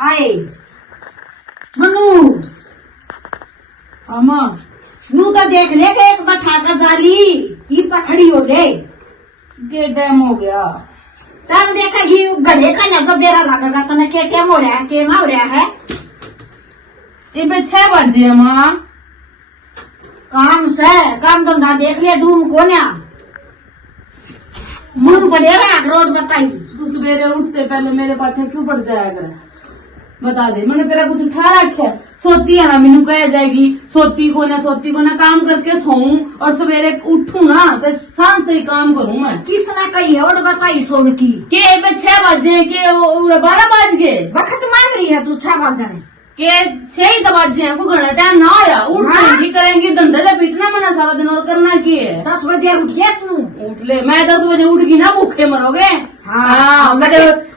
आए मनु अम्मा यूं तो देख ले के एक बैठा कर जाली ये तो खड़ी हो गए के टाइम हो गया। तब देखा ये गधे का ना तो बेरा लगेगा तने के टाइम हो रहा है के ना हो रहा है। इबे 6 बजे अम्मा। काम से काम धंधा देख लिया डूम को ना मुंह पड़ेगा रोड बताई। तू सवेरे उठते पहले मेरे पाछे क्यों पड़ जाया कर बता दे। मैंने तेरा कुछ उठा रखा सोती है ना मैनू कह जाएगी सोती को ना काम करके सोऊं और सवेरे उठूं ना तो शांत ही काम करूं मैं। किसने कही है और बताई सोन की के 6 बजे के 12 बज गए वक्त मांग रही है तू 6 बजे के 6 ही तो बजे हैं को घना टाइम ना आया उठ जाएंगी करेंगी धंधे का पीटना मना सारा दिन और करना की है। 10 बजे उठिए तू उठ ले मैं 10 बजे उठ गई ना भूखे मरोगे। हाँ,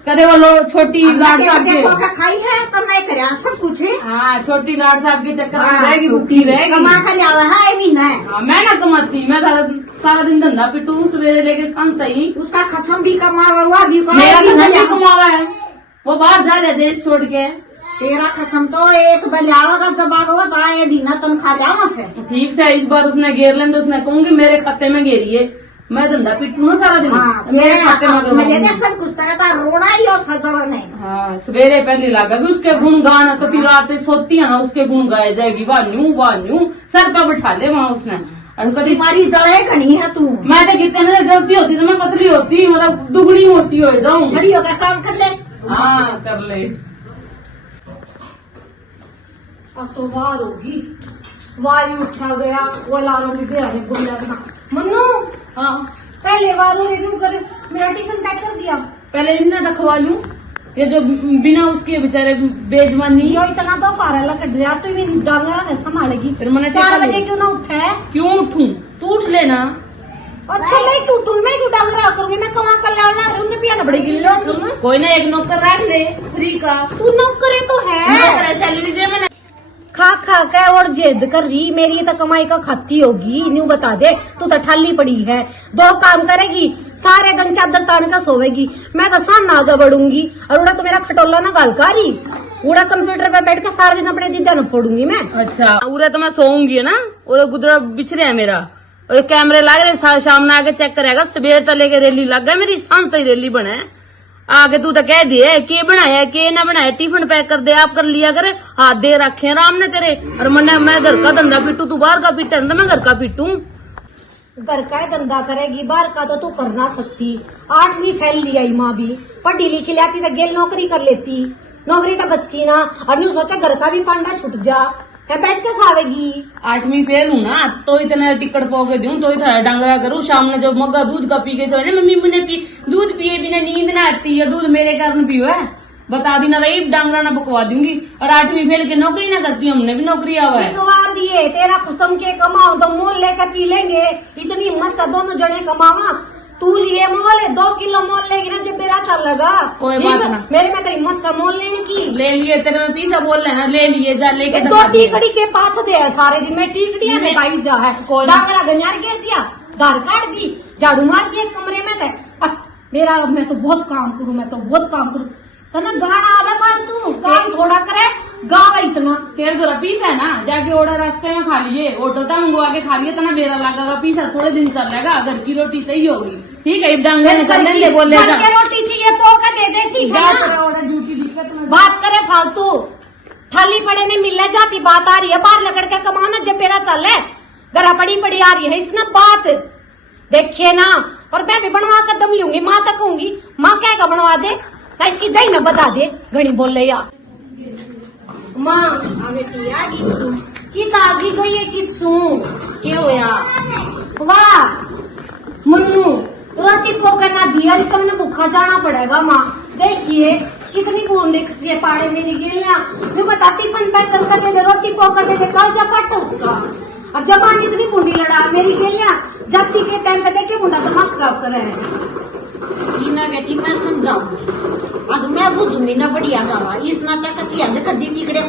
कदे वो छोटी लाड साहब के खाई है तो नहीं करे सब कुछ है। हाँ छोटी लाड साहब के चक्कर में हाँ, रहेगी भूखी रहेगी। कमा कर लिया है भी नहीं। हाँ, मैं ना कमाती मैं सारा दिन धंधा पिटू सवेरे लेके शांत ही। उसका खसम भी कमावा हुआ भी मेरा खसम भी कमावा है वो बाहर जा रहे देश छोड़ के। तेरा खसम तो एक बलियावा जब आगा तो आए भी ना तनखा जावा से। ठीक से इस बार उसने घेर लें तो उसने कहूंगी मेरे खाते में घेरिए मैं धंधा पिटू ना सारा दिन। हाँ, मेरे खाते में सब कुछ तक रोना ही हो सजड़ नहीं। हाँ सवेरे पहले लगा कि उसके गुण गाना तो फिर रात सोती है ना उसके गुण गाए जाएगी वान्यू सर पर बैठा ले वहाँ उसने। और कभी तुम्हारी जड़ें घनी है तू। मैं तो कितने जल्दी होती तो मैं पतली होती मतलब दुगनी मोटी हो जाऊँ। बड़ी होकर काम कर ले। हाँ कर ले। अब तो बाहर होगी वायु उठा गया वो अलार्म भी गया है बोला था मन्नू। हाँ पहले वारू रिन्यू कर मेरा टिफिन पैक कर दिया। पहले इतना रखवा लूं ये जो बिना उसके बेचारे बेजवानी यो इतना तो फारा कट गया तो भी डांगरा नहीं संभालेगी। फिर मैंने 4 बजे क्यों ना उठा है। क्यों उठूं तू उठ लेना। अच्छा मैं क्यों उठूं मैं क्यों डांगरा करूंगी मैं कमा कर लाना उन्हें पियाना पड़ेगी। कोई ना एक नौकर रख ले फ्री का। तू नौकरे तो है सैलरी दे मैंने खा खा के और जिद कर रही मेरी तो कमाई का खाती होगी न्यू बता दे तू तो ठाली पड़ी है 2 काम करेगी सारे दिन चादर तान का सोवेगी मैं तो सान आगे बढ़ूंगी और उड़ा तो मेरा खटोला ना गालकारी उड़ा कंप्यूटर पे बैठ के सारे दिन अपने दीदा न फोड़ूंगी मैं। अच्छा उड़ा तो मैं सोऊंगी ना उड़ा गुदरा बिछड़े है मेरा और कैमरे लग रहे शाम में आके चेक करेगा सवेर तक लेके रैली लग गया मेरी शांत ही रैली बने आगे तू तो कह दिए के बनाया के ना बनाया टिफिन पैक कर दे आप कर लिया करे हाथ दे रखे आराम ने तेरे और मैं घर का धंधा पीटू तू बाहर का पीटे तो मैं घर का पीटू। घर का धंधा करेगी बाहर का तो तू कर ना सकती 8वीं फेल लिया माँ भी पढ़ी लिखी लाती तो गेल नौकरी कर लेती नौकरी तो बस की ना और न्यू सोचा घर का भी पांडा छुट जा क्या बैठ के खावेगी। 8वीं फेल हूँ ना तो इतना टिकट पोगे दूं तो इतना डांगरा करूँ शाम में जो मग्गा दूध का पी के सोने मम्मी मुझे दूध पिए बिना नींद ना आती है दूध मेरे कारण पियो है बता दी ना रही डांगरा ना बकवा दूंगी और 8वीं फेल के नौकरी ना करती हमने भी नौकरी आवा है। दिए तेरा कसम के कमाओ तो मोल लेकर पी लेंगे इतनी हिम्मत से दोनों जने कमावा तू लिए मोल 2 किलो मोल लेगी ना जब मेरा चल लगा कोई बात ना मेरे में तो हिम्मत से मोल लेने की ले लिए तेरे में पीसा बोल लेना ले लिए जा लेके 2 टीकड़ी के पाथ दे सारे दिन में टीकड़ियां निकाई जा है डांगरा गंजार गिर दिया घर काट दी झाड़ू मार दिया कमरे में थे बस मेरा मैं तो बहुत काम करूँ मैं तो बहुत काम करूँ ना गाना आवे फालतू काम थोड़ा करे गावा इतना तेरे तो पीसा है ना जाके ऑर्डर रास्ते में खा लिए ऑटो टांगो आके खा लिए तना बेरा लगेगा पीसा थोड़े दिन चल रहेगा घर की रोटी सही होगी ठीक है डांगे ने कर ले बोल रोटी चाहिए पोका दे दे ठीक है ऑर्डर ड्यूटी बात करे फालतू थाली पड़े ने मिलने जाती बात आ रही है बाहर लगड़ के कमाना जब मेरा चल है गरा पड़ी पड़ी आ रही है इसने बात देखिए ना और मैं भी बनवा कर दम लूंगी माँ तक कहूंगी माँ क्या का बनवा दे इसकी दही न बता दे घड़ी बोल ले यार माँ की तागी गई है किसू क्या होया वाह मुन्नू रोटी पोकर ना दिया तुमने भूखा जाना पड़ेगा माँ देखिए कितनी बूंदे से पाड़े मेरी गेलियां जो बताती पन पैक करके दे रोटी पोकर दे कल जा पट उसका और जबान इतनी बूंदी लड़ा मेरी गेलियां जाती के टाइम पे देखे बुंडा दिमाग खराब कर रहे हैं इना बेटी मैं समझाऊंगी आज मैं बुझूंगी ना बढ़िया गावा इस नाटक की हद कर दी टिकड़े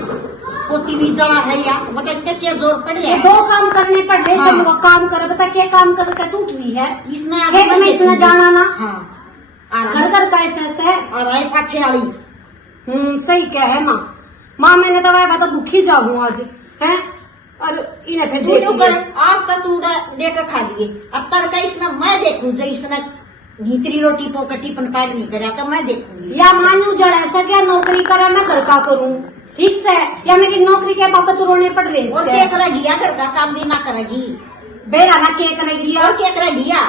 पोती भी जड़ा है या बता इसके क्या जोर पड़ रहा है 2 काम करने पड़ रहे सब लोग काम करे बता क्या काम करके टूट रही है इसने आगे इसने जाना ना हाँ घर घर का ऐसा है और आई पाछे वाली सही क्या है माँ। माँ मैंने तो वह तो भूखी जाऊँ आज है। और इन्हें फिर तू देख कर, लिया। आज तक तू देकर खा लिए, अब तड़का इसने मैं देखूं जो इसने घीतरी रोटी पोकटी पन पैक नहीं करा तो मैं देखूंगी। या मानू जड़ ऐसा क्या नौकरी करा मैं घर का करूँ ठीक से, या मेरी नौकरी के बाबत रोने पड़ रही और क्या करेगी, या घर का काम भी ना करेगी, बेरा ना के करेगी। और क्या करेगी या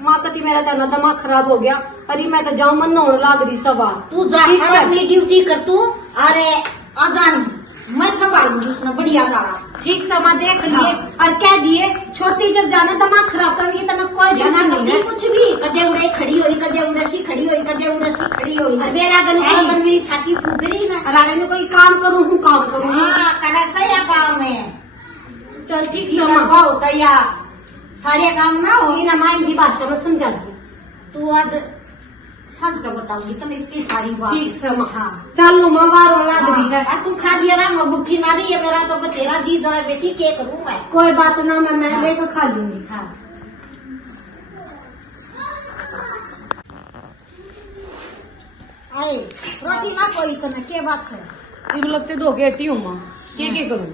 माँ कती मेरा तो दिमाग खराब हो गया। अरे मैं तो जाऊँ मन होने लाग रही सवार। तू जा ठीक है। अपनी ड्यूटी कर तू। अरे आजान मैं संभालूंगी उसने बढ़िया गाड़ा। ठीक से माँ देख लिए और कह दिए छोटी जब जाना दिमाग खराब करेंगी तो मैं कोई जाना छुट्टी नहीं नहीं है। कुछ भी, कदे उड़े खड़ी हुई, कदे उड़े सी खड़ी हुई, कदे उड़े सी खड़ी हुई। और मेरा गन सारा है। दिन मेरी छाती फूक रही ना। राणे में कोई काम करूँ हूँ काम करूँ। हाँ करे सही काम है। चल ठीक किसी से का माँ। होता या सारे काम ना हो। ये ना माँ हिंदी भाषा में समझा दी। तू आज सच का बताऊंगी तो इसकी सारी बात। ठीक से माँ। हाँ चल माँ बार हो लाग रही है। तू खा दिया ना, मैं भूखी ना रही है, मेरा तो तेरा जी जरा बेटी के करूँ मैं। कोई बात ना मैं लेकर खा लूंगी। हाँ आए रोटी ना कोई तो ना के बात है। इब लगते धो के हटी हूँ माँ, के करूँ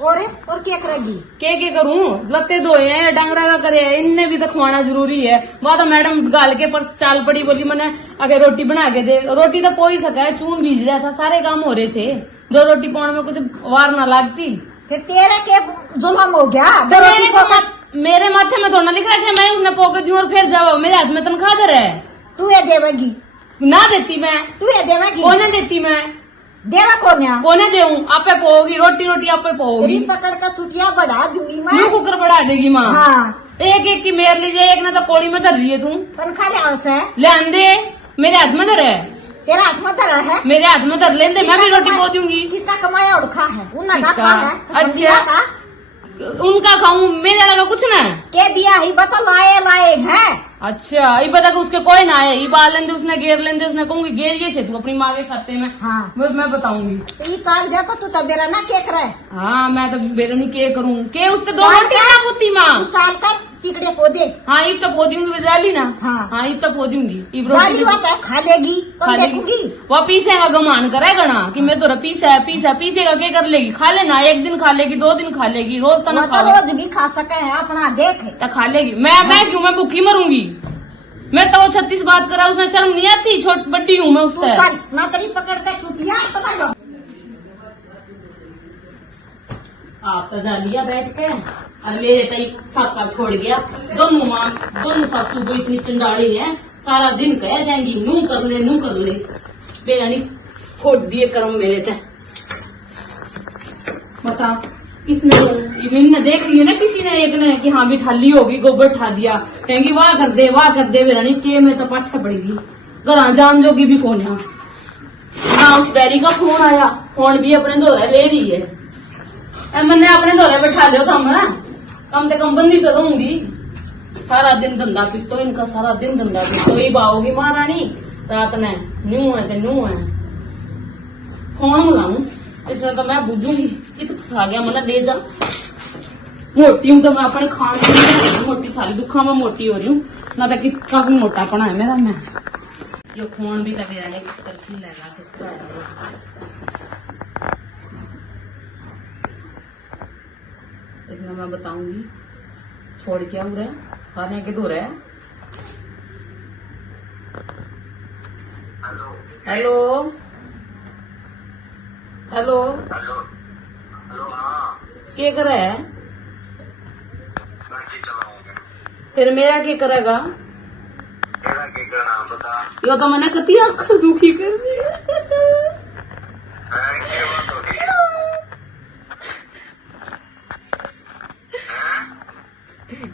और क्या करेगी। के करूँ, लत्ते धोए हैं डंगरा का करे है, इनने भी तो खवाना जरूरी है। वहाँ तो मैडम गाल के पर चाल पड़ी, बोली मैंने अगर रोटी बना के दे। रोटी तो पोई सका है, चून बीज रहा था, सारे काम हो रहे थे। दो रोटी पाने में कुछ वार ना लगती। फिर तेरे के जुलम हो गया। तो मेरे माथे में थोड़ा लिख रहा है मैं उसने पोके दूं और फिर जाओ मेरे हाथ में तनख्वाह दे रहा है। तू ये देवेगी, ना देती मैं, तू ये देवेगी, कोने देती मैं, देवा कोन्या कोने देऊं, आपे पोगी रोटी रोटी आपे पोगी। पकड़ कर चुटिया बढ़ा दूंगी मैं। न्यू कुकर बढ़ा देगी माँ। हाँ एक एक की मेर लीजिए, एक ने तो कोड़ी में धर रही है तू। तनखा ले से ले आंदे, मेरे हाथ में धर है, तेरा हाथ में धरा है। मेरे हाथ में धर लेंदे, मैं भी रोटी पो दूंगी। किसका कमाया और खा है उनका किसका? खा है। अच्छा। का उनका खाऊं, मेरे लगा कुछ ना। के दिया ही बता लाए लाए है। अच्छा ये बता के उसके कोई ना आए, ये बाल लेंदे उसने घेर लेंदे, उसने कहूंगी घेर ये थे तू अपनी माँ के खाते में। हाँ मैं बताऊंगी। तो ये चाल जाता तू तो मेरा ना केक रहे। हाँ मैं तो बेरे नहीं के करूँ के उसके दो रोटी ना पूती माँ। तू चाल कर टिकड़े पौधे। हाँ ईब तो पो दूंगी जाली ना। हाँ। हाँ ईब तो पो दूंगी। जाली बात है खा लेगी तो देखूंगी। वो पीसेगा गमान करेगा ना कि मैं तो पीसेगा क्या कर लेगी, खा लेना, एक दिन खा लेगी, 2 दिन खा लेगी, रोज तो ना वो तो खाओ रोज भी खा सके है अपना देख। तो खा लेगी। मैं क्यों, मैं भूखी मरूंगी। मैं तो 36 बात करा, उसने शर्म नहीं आती, छोट बड्डी हूँ मैं तू उससे। चल ना तेरी पकड़ कर चुटिया पता लो। आप तो जा लिया बैठ के और मेरे तई साका छोड़ गया। दोनों सासू को इतनी चंडाली है, सारा दिन कह जाएंगी नू कर ले बेरानी खोट दिए कर्म मेरे से। बता किसने ने देख लिया ना, किसी ने एक ने कि हाँ भी थाली होगी, गोबर ठा दिया, कहेंगी वाह कर दे बेरानी के मैं तो पाछा पड़ेगी। घर जान जोगी भी कौन है ना। उस बैरी का फोन आया, फोन भी अपने दोहरे ले रही है। मैंने अपने दौरे बैठा लियो कम से कम बंदी करूंगी। सारा दिन धंधा पितो इनका, सारा दिन धंधा पितो ही बाओगी महारानी। रात ने न्यू है फोन मिलाऊं, इसमें तो मैं बुझूंगी किस फंसा गया, मैंने ले जा। मोटी हूँ तो मैं अपने खान में मोटी, सारी दुखा में मोटी हो रही हूँ ना, तो कितना भी मोटापना है मेरा। मैं ये फोन भी लगे रहे किसका इसमें मैं बताऊंगी। छोड़ क्या हो रहा है, खाने के दो रहा है। हेलो हेलो क्या कर रहा है फिर, मेरा क्या करेगा यो तो मैंने कती आंख दुखी कर दी।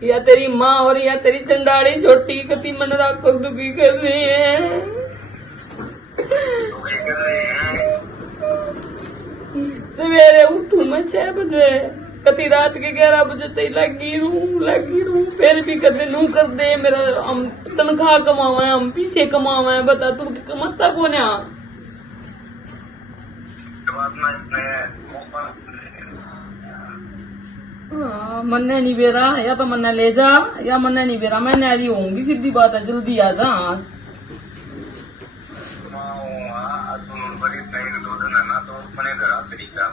या तेरी माँ और या तेरी चंडाली छोटी कति मन राखो दुखी कर रही है। सवेरे उठू मैं 6 बजे, कति रात के 11 बजे तक लगी रहूं, फिर भी कदे नू कर दे। मेरा हम तनख्वाह कमावा है, हम पीछे कमावा है, बता तू कमाता कौन है। हाँ मन्ने नहीं बेरा, या तो मन्ने ले जा या मन्ने नहीं बेरा, मैं नारी होंगी, सीधी बात है, जल्दी आ जा।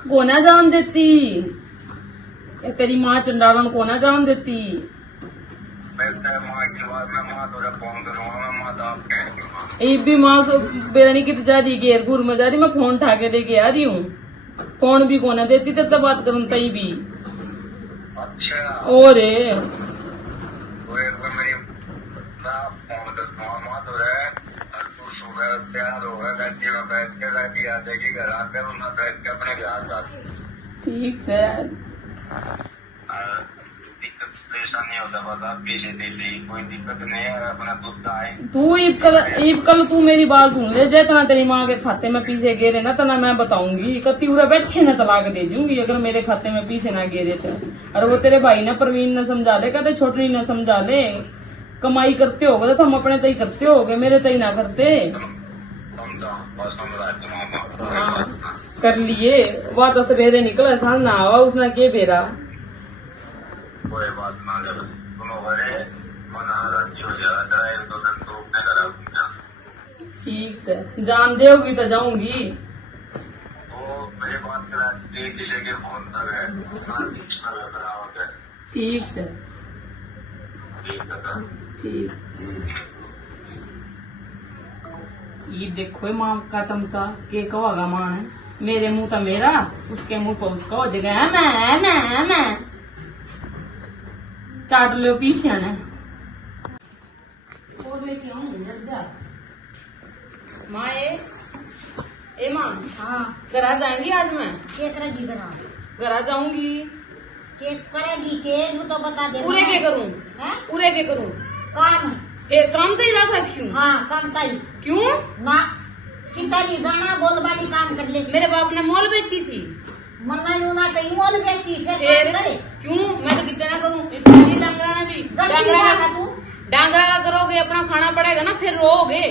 कोना जान देती ये तेरी माँ चंडालन कोना जान देती। ये भी माँ बेरणी की जा रही घेर घूर में जा रही, मैं फोन उठा के लेके आ रही हूँ, फोन भी कोना देती तब तक बात करूँ तई भी। और ठीक है परेशानी होता बता पीछे दे कोई दिक्कत नहीं है अपना दूध आए। तू ईब कल तू मेरी बात सुन ले, जितना तेरी माँ के खाते में पीछे गिरे ना तना मैं बताऊंगी, कत्ती उरा बैठे न तलाक दे दूंगी अगर मेरे खाते में पीछे ना गिरे तो। और वो तेरे भाई ने प्रवीण ने समझा ले, कहते छोटी ने समझा ले, कमाई करते होगे तो हम अपने तय करते होगे, मेरे तय ना करते। हाँ, कर लिए बात सवेरे निकला सान ना आवा उसने के बेरा। कोई बात ना ले सुनो घरे मना राजी हो जाएगा तेरा एक दो दिन तो अपने घर। ठीक से जान देगी तो जाऊंगी। तो मेरी बात करा किसी के फोन कर है ठीक से ठीक है ठीक। ये देखो ये माँ का चमचा के कहोगा माँ ने, मेरे मुंह तो मेरा उसके मुंह पर उसका हो जाएगा मैं चाट लो पीछे ने। माँ ए माँ, हाँ घर आ जाएंगी आज मैं, के करेगी घर आ जाऊंगी। के करेगी के वो तो बता दे। पूरे के करूँ हैं? पूरे के करूँ काम फिर काम तो ही रख रखी हूँ। हाँ काम ताई क्यों? ना किताली जाना बोलबानी काम कर ले। मेरे बाप ने मॉल बेची थी, मन्ना यूना कहीं मोल बेची फिर फिर काम करे। क्यों मैं तो कितना करूँ, इतना नहीं डांगराना भी जल्दी लगा तू डांगरा करोगे अपना खाना पड़ेगा ना, फिर रोगे।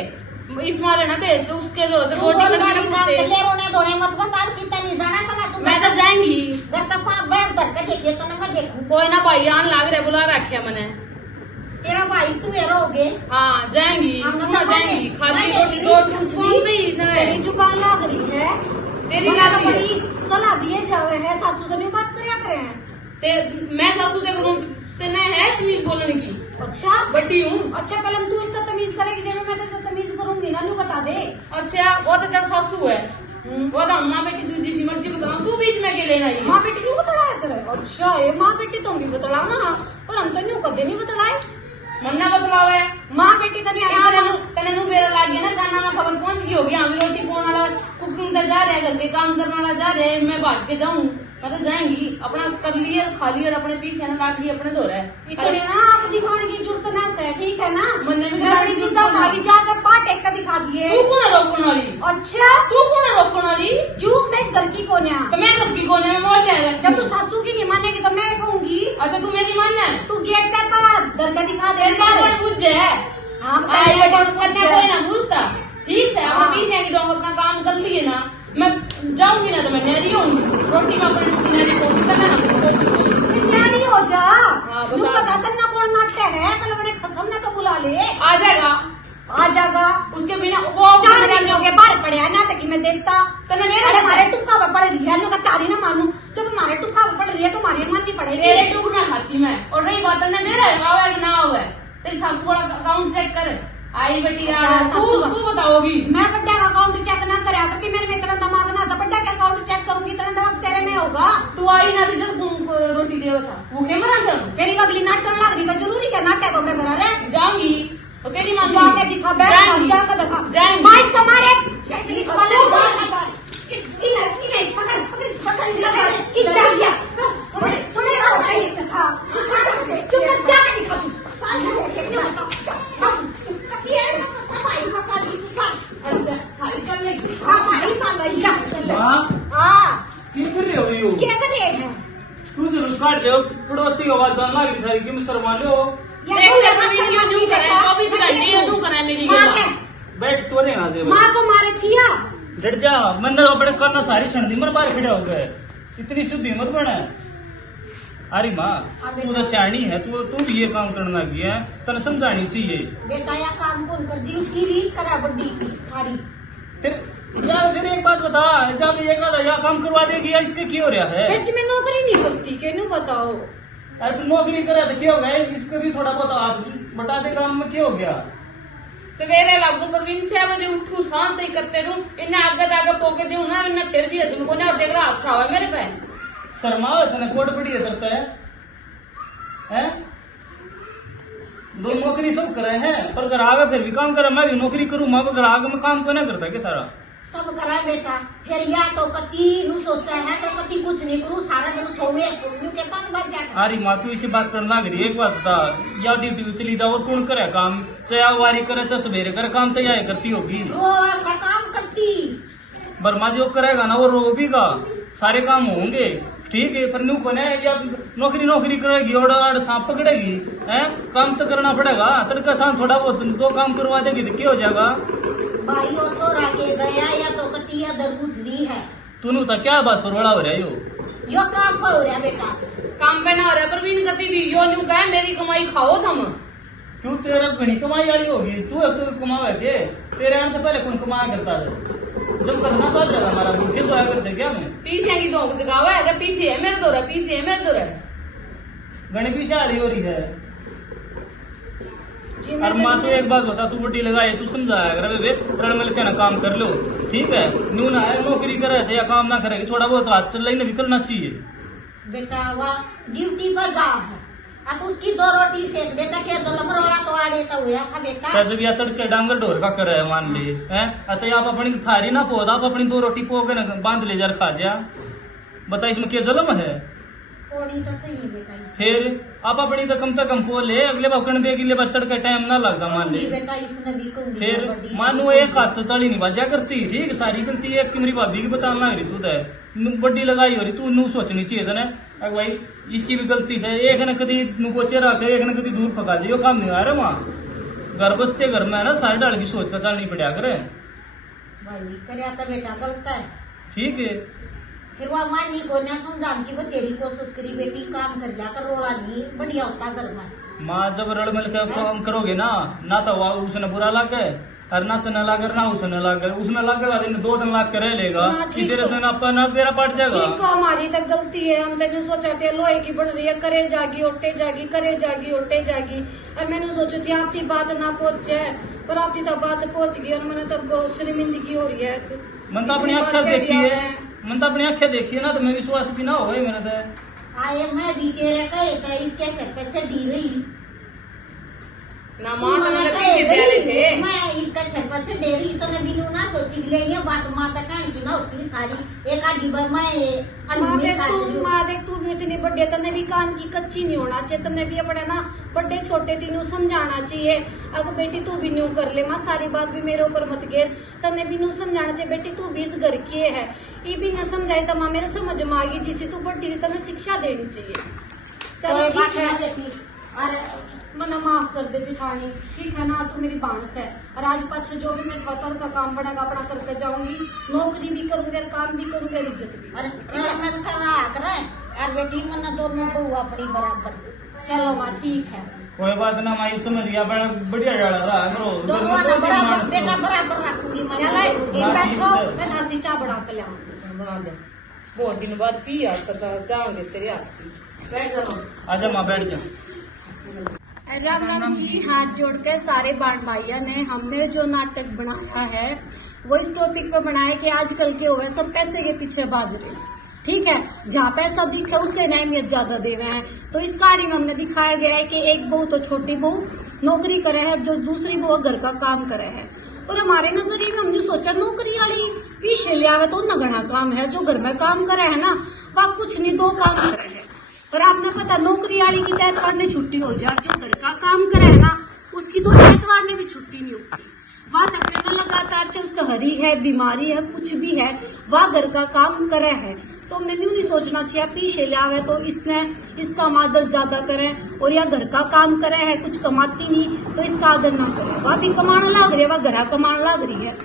इस मारे ना भेज दो उसके दो तो रोटी बोलबानी काम कर कटने ले, रोने धोने मत बता किताली जाना सना तू। मैं तो जाएंगी। घर तक पाप बैठ कर के देखिए तो मैं देखूं कोई ना भाई आन लाग रहे बुला रखा मैंने। तेरा भाई तू ये रहोगे। हाँ जाएंगी हम पूरा तो जाएंगी, खाली मैं रोटी नहीं दो कुछ फोन पे ही ना है। तेरी जुबान लाग रही है, तेरी बड़ा लाग तो रही है। बड़ी सलाह दिए जावे है, सासू तो नहीं बात करया करे हैं। मैं सासू से करूँ तेने है तमीज बोलने की, अच्छा बड़ी हूँ। अच्छा कलम तू इसका तमीज करेगी, जब मैं तो तमीज करूंगी ना, नू बता दे। अच्छा वो तो चल सासू है, वो तो माँ बेटी दूजी सी मर्जी बताऊँ, तू बीच में अकेले नहीं। माँ बेटी क्यों बतलाया करे? अच्छा ये माँ बेटी तुम भी बतलाओ ना, पर हम तो न्यू कदे नहीं बतलाए। मन्ना बतलावे माँ बेटी तो नहीं आराम तने नु बेरा लाग गया ना, खाना में खबर पहुंच गई होगी। हम रोटी पकाने वाला कुकिंग का जा रहे हैं, घर के काम करने वाला जा रहे हैं, मैं भाग के जाऊँ मैं तो जाएंगी अपना कर लिए खा लिए, अपने पीछे ना लाग लिए अपने दो रहे। इतने ना आप दिखाने की जरूरत ना है, ठीक है ना? मन्ने भी अपनी जुदा भागी जाकर पाट एक का दिखा दिए। तू कौन है रोकने वाली? अच्छा तू कौन है रोकने वाली? क्यों मैं इस घर की कौन है? तो मैं घर की कौन है? मैं मोल जाएगा जब तू सासू की नहीं मानेगी तो मैं कहूंगी। अच्छा तू मेरी मानना है? तू गेट का पास घर का दिखा दे। मुझे है हाँ कोई ना पूछता। ठीक है हाँ। अपने पीछे की डोंग अपना काम कर लिए ना, मैं जाऊंगी ना तो मैं नहरी होंगी, रोटी में अपनी नहरी तैयारी हो जा। हाँ, तू पता करना कौन नाट्य है, कल बड़े खसम ने तो बुला ले। आ जाएगा आ जाएगा उसके बिना वो 4 महीने हो गए बाहर पड़े है ना, तक मैं देखता। तने अरे हमारे टुक्का में पड़ रही है, लोग तारी ना मानू, जब हमारे टुक्का में पड़ रही है तो हमारी माननी पड़ेगी। मेरे टूक ना खाती मैं। और रही बात ने मेरा आवे कि ना आवे, तेरी सासू का अकाउंट चेक कर आई बेटी यार। अच्छा, तू बताओगी? मैं बड्डा का अकाउंट चेक ना करा करके मेरे में इतना दिमाग ना था, बड्डा का अकाउंट चेक करूंगी इतना दिमाग तेरे में होगा। तू आई ना जब तुमको रोटी देवा था भूखे मरा जाऊं? तेरी अगली नाटक लग रही है, जरूरी क्या नाटक हो मैं घर रे जाऊंगी तो तेरी माँ जाके दिखा बैठ जाकर दिखा जाएंगी। बाइस हमारे खाली चल लेगी। की कर रहे हो यू? क्या कर रहे हैं? तू जरूर काट रहे हो, पड़ोसी की आवाज जानना की थारी की मुसलमान हो। देख ले वीडियो न्यू करे 24 घंटे न्यू करे मेरी गला। बैठ तो नहीं आजे माँ को मारे थिया। डट जा, मैंने अपने करना सारी छंदी मन बाहर खड़े हो गए, इतनी शुद्धि मत बना। अरे माँ तू तो सियाणी है, तू भी ये काम करने लगी है, तने समझानी चाहिए। बेटा या काम कौन कर दी, उसकी रीस करा बड्डी सारी। फिर एक बात बता, जब ये कहा या काम करवा देगी या इसके क्यों हो रहा है? फिर जी मैं नौकरी नहीं करती, क्यों बताओ? अरे तू नौकरी करे तो क्या हो गया? इसको भी थोड़ा बहुत हाथ बटा दे, काम में क्या हो गया? सवेरे लगू प्रवीण 6 बजे उठू, सांस ही करते रहूं, इन्हें आगे पोके दूं ना, इन्हें फिर भी हंसी को ना देख रहा हाथ खावा मेरे पे। शर्मा इतना कोट पड़ी करता है हैं? दो नौकरी सब करे हैं, पर घर आगे फिर भी काम करे। मैं भी नौकरी करूँ, मैं घर आगे में काम को ना करता क्या सारा? सब करा बेटा, फिर या तो कति नु सोचा है तो कति कुछ नहीं करूँ, सारा दिन सोवे सोनू के पास बढ़ जाता। अरे माँ तू इसी बात करने लग रही है। एक बात बता, या ड्यूटी चली जाओ और कौन करे काम? चाहे वारी करे चाहे सवेरे करे, काम तो यही करती होगी। वो ऐसा काम करती बर्मा जो करेगा ना वो रोबीगा, सारे काम होंगे ठीक है, पर नू कोने या नौकरी करेगी और सांप पकड़ेगी है? काम तो करना पड़ेगा। तड़का सांप थोड़ा बहुत दो काम करवा देगी तो क्या हो जाएगा? भाई वो छोरा के गया या तो कति या दरगुट दी है। तू तो क्या बात पर बड़ा हो रहा है यो काम पर हो रहा बेटा, काम पे ना हो रहा प्रवीण, कति भी यो न्यू कहे मेरी कमाई खाओ तुम। क्यों तेरा घनी कमाई वाली होगी? तू कमावे के? तेरे आने से पहले कौन कमाया करता है? जब करना सब जगह हमारा भूखे सोया करते क्या? मैं पीछे की दो जगावा है, पीछे है मेरे दो, पीछे है मेरे दो। घनी पीछे आड़ी हो रही है। जी और माँ तो एक बात बता, तू बड्डी लगाए तू समझाया कर बे, रण मिल के ना काम कर लो ठीक है? नू ना है नौकरी करे थे या काम ना करेगी, थोड़ा बहुत हाथ लेने भी करना चाहिए। बेटा वह ड्यूटी पर जा है, अब उसकी 2 रोटी सेक देता क्या जलम रोड़ा तो आड़े तो हुआ था बेटा। जब या तड़के डांगर ढोर का करे मान ले हैं, अतः आप अपनी थारी ना पोदा, आप अपनी 2 रोटी पो के ना बांध ले जार खा जा। बता इसमें क्या जुल्म है? थोड़ी तो चाहिए बेटा इसे। फिर आप अपनी तो कम से कम पो ले, अगले बकन बेगी ले तड़के टाइम ना लगता मान ले। बेटा इसने भी कहूंगी फिर बड़ी मानो एक हाथ तो ताली नहीं बाजा करती ठीक, सारी गलती एक मेरी भाभी की बताना लग रही तू तो बड्डी लगाई हो रही, तू नू सोचनी चाहिए था ना अगर भाई इसकी भी गलती से एक न कभी नू पोचे रख एक न कभी दूर पका दियो, काम नहीं आ रहा वहाँ घर बसते घर में है ना, सारे डाल की सोच का चलनी पड़ा करे भाई करे तो बेटा गलत है। ठीक है। फिर वह मानी को ना समझा कि वो तेरी कोशिश करी बेटी काम कर जाकर रोड़ा नहीं बढ़िया होता घर में। माँ जब रल मिल के काम करोगे ना तो वह उसने बुरा लगे और ना तो न लगे ना उसने लगे, उसने लगेगा दिन 2 दिन लग के रह लेगा, तीसरे दिन अपना बेरा पड़ जाएगा। ठीक है, हमारी तक गलती है, हमने जो सोचा थे लोहे की बन रही है, करे जागी उठे जागी, करे जागी उठे जागी, और मैंने सोची थी आपकी बात ना पहुंचे पर आपकी तब बात पहुंच गई और मैंने तब शर्मिंदगी हो रही है। मन तो अपनी आंखें देखी है, मन तो अपनी आंखें देखी है ना, तो मैं विश्वास भी ना हो मेरे तो आए मैं भी तेरे कहे इसके सर पे से डी रही ना माँ तो मेरे पीछे प्यारे थे। मैं इसका सर पर से दे रही तो मैं बिनू ना सोची ले ये बात माता कहानी की ना होती सारी एक आधी बार माँ देख तू भी इतनी बड्डे तने भी कान की कच्ची नहीं होना चाहिए, तने भी अपने ना बड्डे छोटे तीनों समझाना चाहिए। अगर बेटी तू भी न्यू कर ले, माँ सारी बात भी मेरे ऊपर मत गिर, तने भी न्यू समझाना चाहिए बेटी तू भी इस घर की है, ये भी न समझाई तो माँ मेरे समझ में आ गई जिसे तू बड्डी तने शिक्षा देनी चाहिए। चलो ठीक है और मना माफ कर दे जिठानी, ठीक है ना, तू मेरी बांस है और आज पाछे जो भी मेरे पतर का काम बनेगा अपना करके जाऊंगी, नौकरी भी करूंगी और काम भी करूंगी और इज्जत भी। और मन करा करे और बेटी मन दोनों बहू अपनी बराबर। चलो माँ ठीक है, कोई बात ना माई समझ गया, बड़ा बढ़िया जा रहा करो दोनों वाला बराबर बेटा बराबर रखूंगी मैं। चलो एक बैठो मैं नाती चाय बना के ले आऊँ। बना दे, बहुत दिन बाद पी आज तक चाहोगे तेरे हाथ की। बैठ जाओ आजा माँ बैठ जा। राम राम जी, हाथ जोड़कर सारे बाण भाइयों ने हमने जो नाटक बनाया है वो इस टॉपिक पे बनाया कि आजकल के हुए सब पैसे के पीछे बाज रहे हैं, ठीक है, जहाँ पैसा दिखे उससे अहमियत ज्यादा दे रहे हैं। तो इस कहानी में हमने दिखाया गया है कि एक बहू तो छोटी बहू नौकरी करे है, जो दूसरी बहू घर का काम करे है, और हमारे नजरिए में हमने सोचा नौकरी वाली पीछे ले आवे तो न घना काम है, जो घर में काम करे है ना वह कुछ नहीं 2 काम करे है। और आपने पता नौकरी वाली की एतवार ने छुट्टी हो जाए, जो घर का काम करे है ना उसकी तो एतवार ने भी छुट्टी नहीं होती, वह अपने में लगातार चाहे उसका हरी है बीमारी है कुछ भी है वह घर का काम करे है। तो हमने न्यू नहीं सोचना चाहिए पीछे ले आवे तो इसने इसका आदर ज्यादा करे, और या घर का काम करे है कुछ कमाती नहीं तो इसका आदर ना करे, वह भी कमाने लग रही है, वह घर कमाने लग रही है,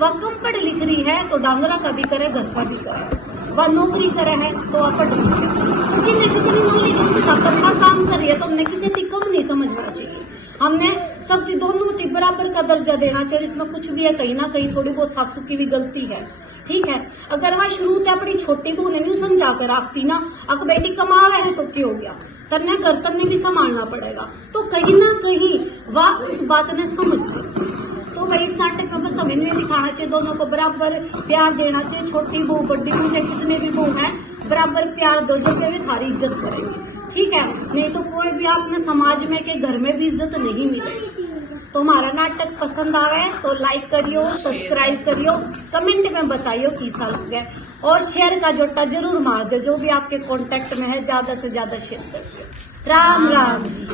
वह कम पढ़ लिख रही है तो डांगरा का भी करे घर का भी करे, वह नौकरी करे है तो वह पढ़ रही है। तो जिन्हें जितनी नॉलेज उस हिसाब से अपना काम कर रही है तो हमने किसी भी कम नहीं समझना चाहिए। हमने सब चीज दोनों की बराबर का दर्जा देना चाहिए। इसमें कुछ भी है, कहीं ना कहीं थोड़ी बहुत सासू की भी गलती है, ठीक है। अगर वह शुरू से अपनी छोटी को नहीं समझा कर रखती ना, अक बेटी कमावे है तो क्या हो गया, तन्ने घर तन्ने भी संभालना पड़ेगा। तो कहीं ना कहीं वह उस बात ने समझ गई। तो वही इस नाटक में बस हमें नहीं दिखाना चाहिए, दोनों को बराबर प्यार देना चाहिए। छोटी बहू बड़ी बहू चाहे कितने भी बहू है, बराबर प्यार दो, जब वे थारी इज्जत करेंगे, ठीक है। नहीं तो कोई भी आपने समाज में के घर में भी इज्जत नहीं मिलेगी। तो हमारा नाटक पसंद आवे तो लाइक करियो, सब्सक्राइब करियो, कमेंट में बताइयो कैसा लग गया, और शेयर का जोटा जरूर मार दो। जो भी आपके कांटेक्ट में है ज्यादा से ज्यादा शेयर कर दो। राम राम जी।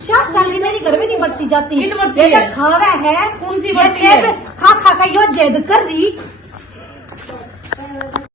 क्या सैलरी मेरी घर में नहीं बढ़ती जाती, किन बढ़ती ये है? जो खावा है कौन सी ये बढ़ती सेब है? खा खा का यो जेद कर रही।